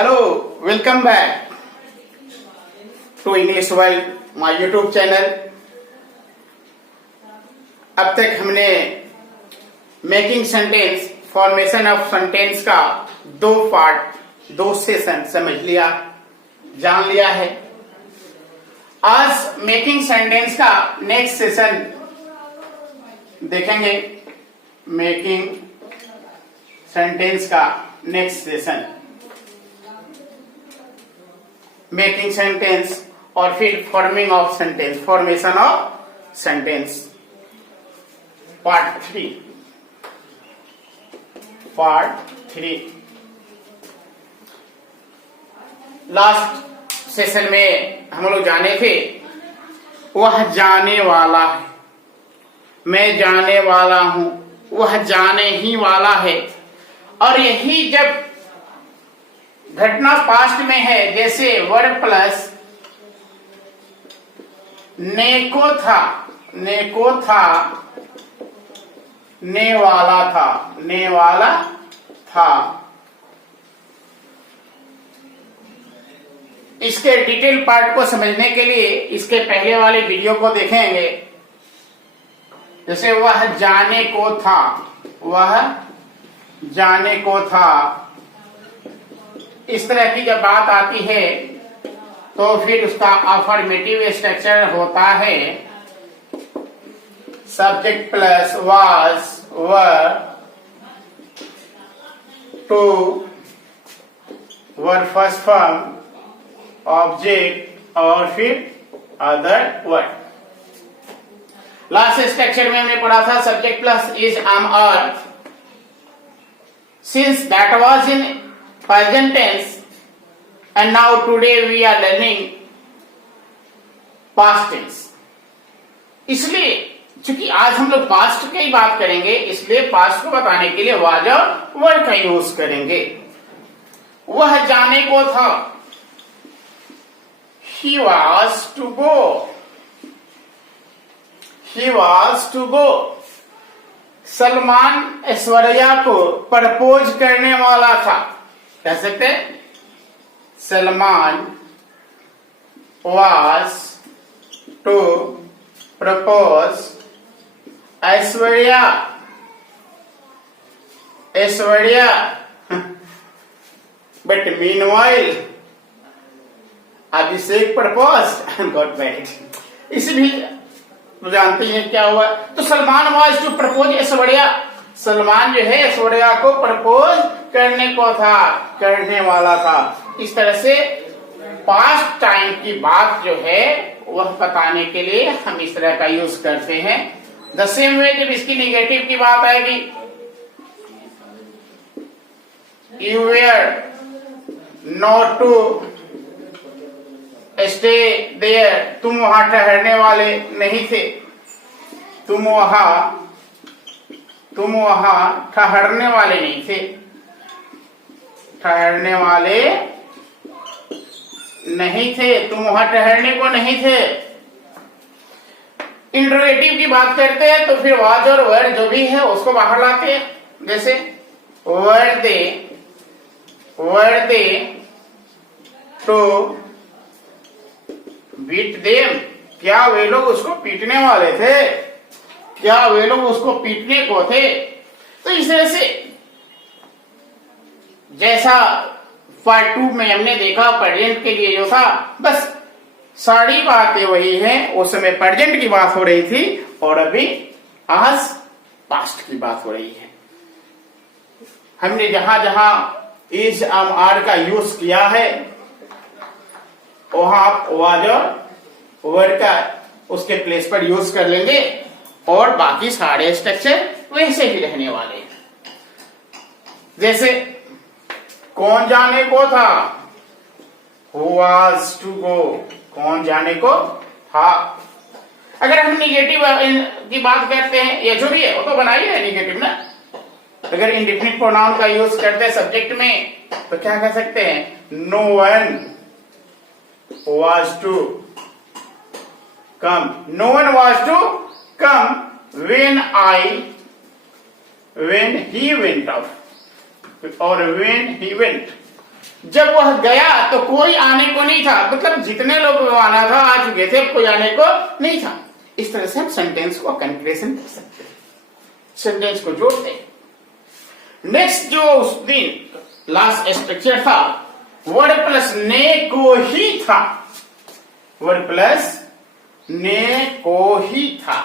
Hello, welcome back to English World, my YouTube channel. अब तक हमने making sentence, formation of sentence का दो सेशन समझ लिया, जान लिया है। आज मेकिंग सेंटेंस का नेक्स्ट सेशन देखेंगे। मेकिंग सेंटेंस का नेक्स्ट सेशन, मेकिंग सेंटेंस और फिर forming of sentence, formation of sentence part 3। Last session में हम लोग जाने थे, वह जाने वाला है, मैं जाने वाला हूं, वह जाने ही वाला है। और यही जब घटना पास्ट में है, जैसे वर्ड प्लस ने को था, ने वाला था। इसके डिटेल पार्ट को समझने के लिए इसके पहले वाले वीडियो को देखेंगे। जैसे वह जाने को था, इस तरह की जब बात आती है तो फिर उसका अफर्मेटिव स्ट्रक्चर होता है subject plus was, were, to, verb first form, object और फिर अदर वर्ड। लास्ट स्ट्रक्चर में हमने पढ़ा था सब्जेक्ट प्लस इज, एम, और since that was in present tense and now today we are learning past tense। इसलिए चूंकि आज हम लोग पास्ट की बात करेंगे, इसलिए पास्ट को बताने के लिए वाज और वर का यूज करेंगे। वह जाने को था, he was to go। Salman Aishwarya को प्रपोज करने वाला था, कह सकते हैं Salman was to propose Aishwarya but meanwhile Abhishek proposed and got married। इसलिए तो जानते हैं क्या हुआ। तो Salman was to propose Aishwarya, Salman जो है ऐश्वर्या को प्रपोज करने को था, करने वाला था। इस तरह से पास्ट टाइम की बात जो है वह बताने के लिए हम इस तरह का यूज करते हैं। द सेम वे जब इसकी निगेटिव की बात आएगी, you were not to stay there, तुम वहां ठहरने वाले नहीं थे, तुम वहां ठहरने वाले नहीं थे, तुम वहां ठहरने को नहीं थे। इंट्रोगेटिव की बात करते हैं तो फिर वाज और वर जो भी है उसको बाहर लाते हैं। जैसे वर दे टू बीट देम, क्या वे लोग उसको पीटने वाले थे, क्या वे लोग उसको पीटने को थे। तो इस तरह से जैसा पार्ट 2 में हमने देखा प्रेजेंट के लिए जो था, बस सारी बातें वही हैं। उस समय प्रेजेंट की बात हो रही थी और अभी आज पास्ट की बात हो रही है। हमने जहां जहां इज, एम, आर का यूज किया है वहां आप वाज और वर का उसके प्लेस पर यूज कर लेंगे और बाकी सारे स्ट्रक्चर वैसे ही रहने वाले हैं। जैसे कौन जाने को था, who was to go, कौन जाने को था। अगर हम निगेटिव की बात करते हैं, ये जो भी है वो तो बनाई है निगेटिव ना। अगर इंडिफिनिट प्रोनाउन का यूज करते हैं सब्जेक्ट में तो क्या कह सकते हैं, no one was to come, no one was to come when he went out, or when he went। जब वह गया तो कोई आने को नहीं था, मतलब जितने लोग आना था आ चुके थे, कोई आने को नहीं था। इस तरह से हम सेंटेंस को कंक्लूजन कर सकते हैं, सेंटेंस को जोड़ते हैं। नेक्स्ट जो उस दिन लास्ट स्ट्रक्चर था, वर्ड प्लस ने को ही था, वर्ड प्लस ने को ही था,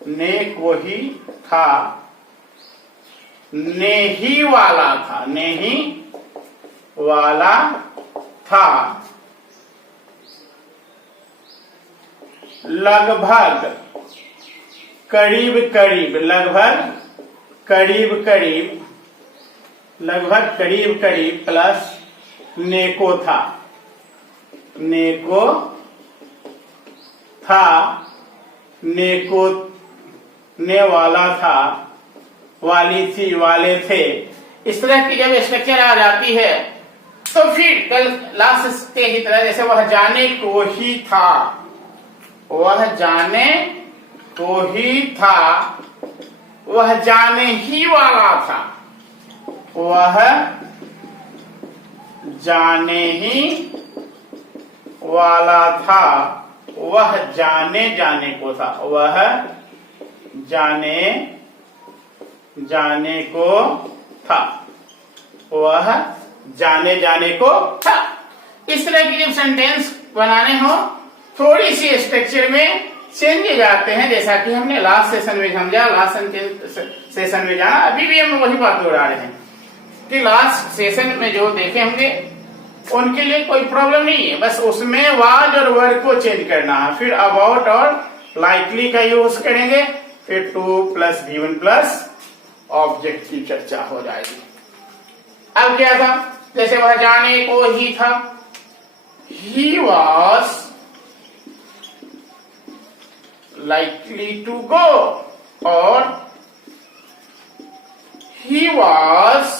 ने को ही था, ने ही वाला था, ने ही वाला था, लगभग करीब करीब, लगभग करीब करीब, लगभग करीब करीब प्लस ने को था, ने को था, ने को ने वाला था, वाली थी, वाले थे। इस तरह की जब स्ट्रक्चर आ जाती है तो फिर कल लास्ट के ही तरह, जैसे वह जाने को ही था, वह जाने को ही था, वह जाने ही वाला था, वह जाने ही वाला था, वह जाने जाने को था, वह जाने जाने को था, वह जाने जाने को था। इस तरह की जब सेंटेंस बनाने हो थोड़ी सी स्ट्रक्चर में चेंजेज आते हैं, जैसा कि हमने लास्ट सेशन में समझा, लास्ट सेशन में जाना, अभी भी हम वही बात दोहरा रहे हैं कि लास्ट सेशन में जो देखे होंगे उनके लिए कोई प्रॉब्लम नहीं है, बस उसमें वाज और वर्ड को चेंज करना है। फिर अबाउट और लाइकली का यूज करेंगे, फिर two plus V1 plus object की चर्चा हो जाएगी। अब क्या था, जैसे वह जाने को ही था, he was likely to go, और he was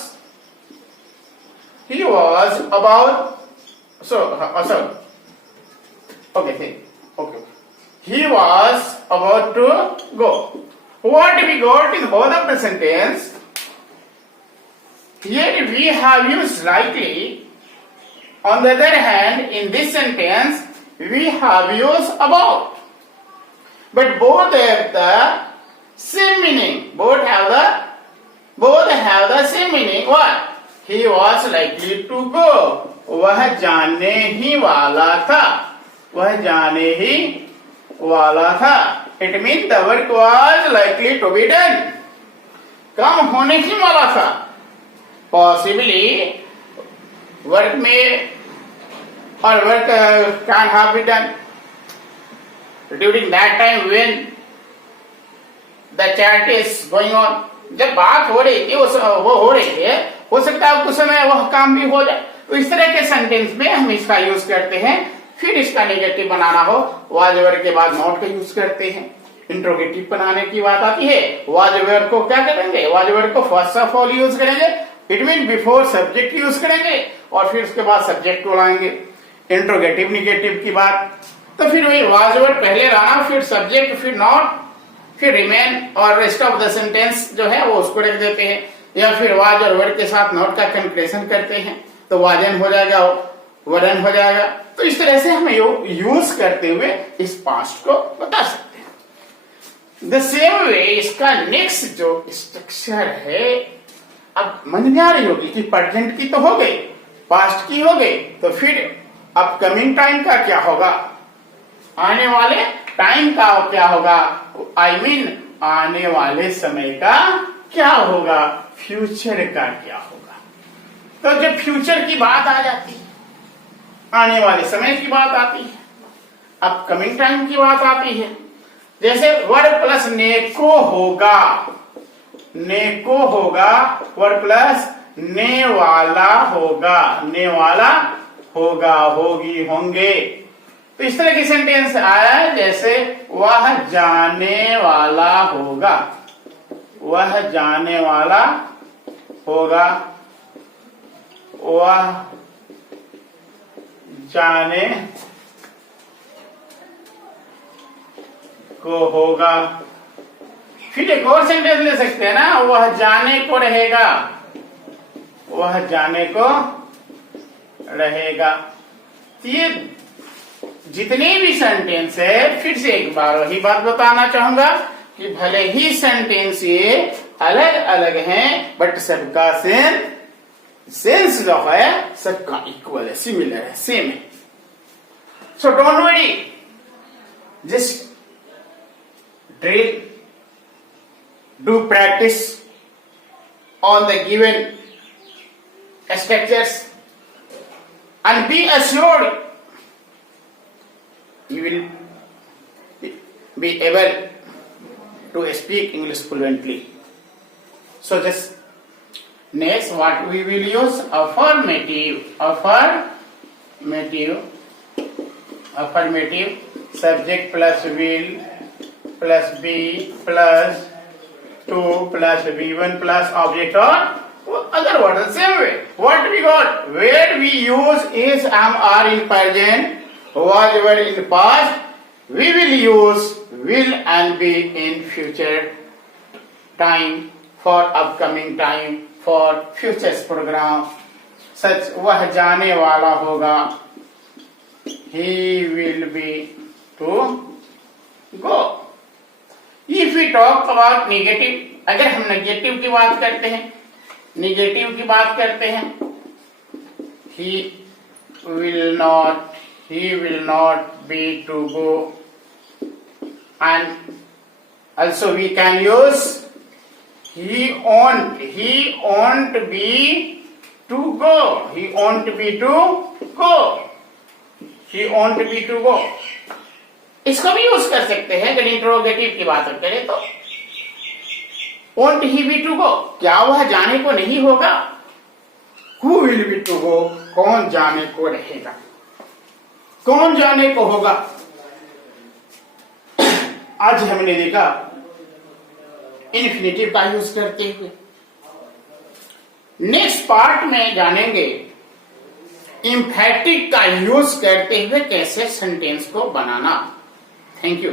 about he was about to go. What we got in both of the sentence, here we have used likely. On the other hand, in this sentence we have used about, but both have the same meaning, both have the same meaning. What? He was likely to go, वह जाने ही वाला था, वह जाने ही वाला था। It means the work was likely to be done, काम होने ही वाला था। Possibly work में और work can have been done during that time when the chat is going on, जब बात हो रही थी वो हो रही है, हो सकता है कुछ समय वह काम भी हो जाए। तो इस तरह के सेंटेंस में हम इसका यूज करते हैं। फिर इसका नेगेटिव बनाना हो, वाज वर्ड के बाद नॉट का यूज करते हैं। इंट्रोगेटिव बनाने की बात आती है, वाज वर्ड को क्या करेंगे, वाज वर्ड को फर्स्ट ऑफ ऑल यूज करेंगे, it mean before subject use करेंगे, और फिर उसके बाद सब्जेक्ट को लाएंगे। इंट्रोगेटिव निगेटिव की बात, तो फिर वही वाज वर्ड पहले लाना, फिर सब्जेक्ट, फिर नॉट, फिर रिमेन, और रेस्ट ऑफ द सेंटेंस जो है वो उसको रख देते हैं, या फिर वाज और वर्ड के साथ नॉट का कंक्लूजन करते हैं, तो वाजन हो जाएगा, वरन हो जाएगा। तो इस तरह से हम यूज करते हुए इस पास्ट को बता सकते हैं। द सेम वे इसका नेक्स्ट जो स्ट्रक्चर है, अब समझ में आ रही होगी कि प्रेजेंट की तो हो गई, पास्ट की हो गई, तो फिर अपकमिंग टाइम का क्या होगा, आने वाले टाइम का क्या होगा, आई मीन आने वाले समय का क्या होगा, फ्यूचर का क्या होगा। तो जब फ्यूचर की बात आ जाती है, आने वाले समय की बात आती है, अपकमिंग टाइम की बात आती है, जैसे वर्ड प्लस ने को होगा, ने को होगा, वर्ड प्लस ने वाला होगा, ने वाला होगा, होगी, होंगे। तो इस तरह की सेंटेंस आया, जैसे वह जाने वाला होगा, वह जाने वाला होगा, वह जाने को होगा। फिर एक और सेंटेंस ले सकते हैं ना, वह जाने को रहेगा, वह जाने को रहेगा। तो ये जितने भी सेंटेंस है, फिर से एक बार वही बात बताना चाहूंगा कि भले ही सेंटेंस ये अलग अलग हैं, बट सबका सेंस जो है सबका इक्वल है, सिमिलर है, सेम है। So don't worry, just drill, do practice on the given structures and be assured you will be able to speak English fluently. So just next what we will use, affirmative subject plus will plus be plus to plus be1 plus object or other word the same way. What we got? Where we use is, am, are in present, was, were in past. We will use will and be in future time, for upcoming time, for future program. सच वह जाने वाला होगा, he will be to go. If we talk about negative, अगर हम negative की बात करते हैं, he will not be to go, and also we can use he won't be to go. इसको भी यूज कर सकते हैं अगर इंट्रोगेटिव की बात करें तो। won't he be to go, क्या वह जाने को नहीं होगा? who will be to go, कौन जाने को रहेगा, कौन जाने को होगा। आज हमने देखा इन्फिनेटिव का यूज करते हुए। नेक्स्ट पार्ट में जानेंगे इम्फेटिक का यूज करते हुए कैसे सेंटेंस को बनाना। Thank you.